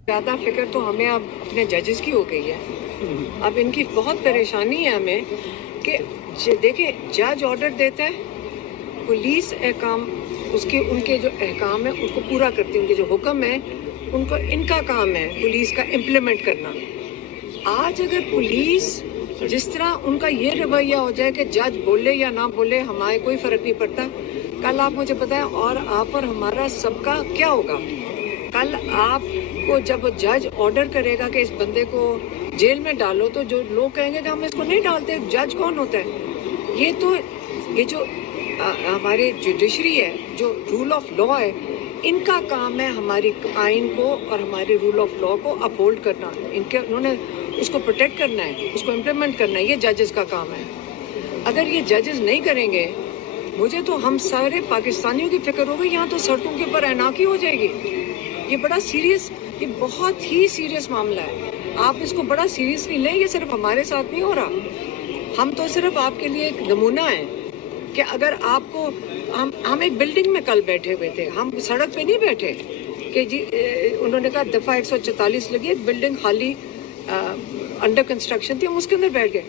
ज़्यादा फिक्र तो हमें अब अपने जजेस की हो गई है। अब इनकी बहुत परेशानी है हमें कि देखिए जज ऑर्डर देता है, पुलिस अहकाम उसके उनके जो अहकाम है उसको पूरा करती है, उनके जो हुक्म है उनको इनका काम है पुलिस का इम्प्लीमेंट करना। आज अगर पुलिस जिस तरह उनका ये रवैया हो जाए कि जज बोले या ना बोले हमारे कोई फ़र्क नहीं पड़ता, कल आप मुझे बताएं और आप और हमारा सबका क्या होगा। कल आपको जब जज ऑर्डर करेगा कि इस बंदे को जेल में डालो तो जो लोग कहेंगे कि हम इसको नहीं डालते, जज कौन होता है? ये जो हमारे जुडिशरी है, जो रूल ऑफ लॉ है, इनका काम है हमारी आइन को और हमारे रूल ऑफ लॉ को अपहोल्ड करना। उन्होंने उसको प्रोटेक्ट करना है, उसको इम्प्लीमेंट करना है, ये जजेस का काम है। अगर ये जजेस नहीं करेंगे, मुझे तो हम सारे पाकिस्तानियों की फिक्र हो गई, यहाँ तो सड़कों के ऊपर ऐनाकी हो जाएगी। ये बड़ा सीरियस, ये बहुत ही सीरियस मामला है। आप इसको बड़ा सीरियसली लें, ये सिर्फ हमारे साथ नहीं हो रहा। हम तो सिर्फ आपके लिए एक नमूना है कि अगर आपको हम एक बिल्डिंग में कल बैठे हुए थे, हम सड़क पे नहीं बैठे कि जी उन्होंने कहा दफ़ा 144 लगी, एक बिल्डिंग खाली अंडर कंस्ट्रक्शन थी, हम उसके अंदर बैठ गए।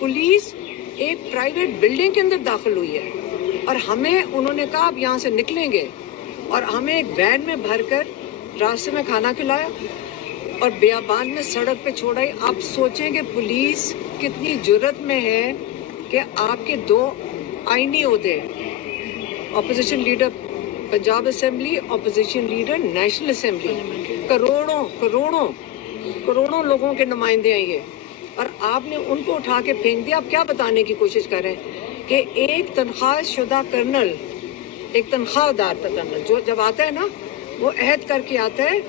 पुलिस एक प्राइवेट बिल्डिंग के अंदर दाखिल हुई है और हमें उन्होंने कहा आप यहाँ से निकलेंगे, और हमें एक वैन में भरकर रास्ते में खाना खिलाया और बियाबान में सड़क पे छोड़ाई। आप सोचें कि पुलिस कितनी जुर्रत में है कि आपके दो आईनी ओहदे, opposition leader Punjab assembly, opposition leader national assembly, करोड़ों लोगों के नुमाइंदे हैं ये, और आपने उनको उठा के फेंक दिया। आप क्या बताने की कोशिश कर रहे हैं कि एक तनख्वाहशुदा कर्नल, एक तनख्वाहदार कर्नल जो जब आता है ना, वो अहद करके आता है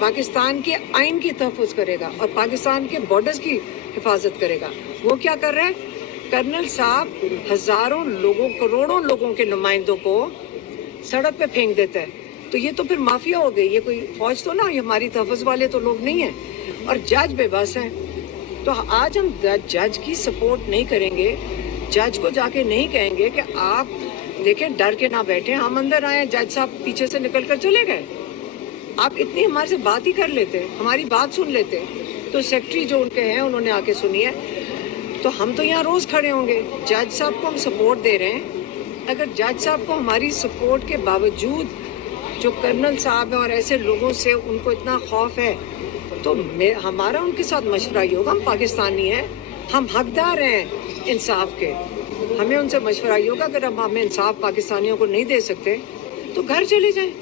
पाकिस्तान के आइन की तहफ़्फ़ुज़ करेगा और पाकिस्तान के बॉर्डर्स की हिफाजत करेगा। वो क्या कर रहा है? कर्नल साहब हज़ारों लोगों, करोड़ों लोगों के नुमाइंदों को सड़क पे फेंक देता है। तो ये तो फिर माफिया हो गई, ये कोई फौज तो ना, ये हमारी तहफ़्फ़ुज़ वाले तो लोग नहीं हैं, और जज बेबस हैं। तो आज हम जज की सपोर्ट नहीं करेंगे, जज को जाके नहीं कहेंगे कि आप देखें डर के ना बैठे, हम अंदर आए, जज साहब पीछे से निकल कर चले गए। आप इतनी हमारे से बात ही कर लेते, हमारी बात सुन लेते, तो सेक्रेटरी जो उनके हैं उन्होंने आके सुनी है, तो हम तो यहाँ रोज़ खड़े होंगे। जज साहब को हम सपोर्ट दे रहे हैं। अगर जज साहब को हमारी सपोर्ट के बावजूद जो कर्नल साहब हैं और ऐसे लोगों से उनको इतना खौफ है, तो हमारा उनके साथ मशवरा ही होगा। हम पाकिस्तानी हैं, हम हकदार हैं इंसाफ के, हमें उनसे मशवरा ही होगा। अगर हम हमें इंसाफ पाकिस्तानियों को नहीं दे सकते तो घर चले जाएं।